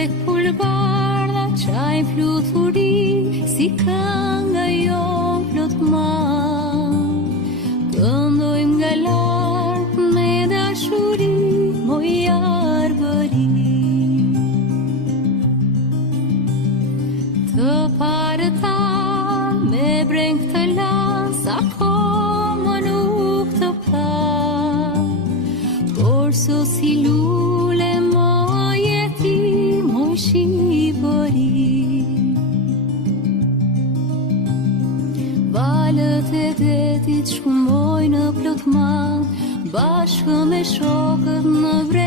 tek pulbardha qajnë fluturi, si kënga jo plot ma. Këndojmë nga lartë me dashuri, moj arbëri. Të parëta me breng të las, akoma nuk të pa, por so si lule ma jeti, moj Shqipëri. Valët e detit shkumoj në plot ma, bashkë me shokët në bre.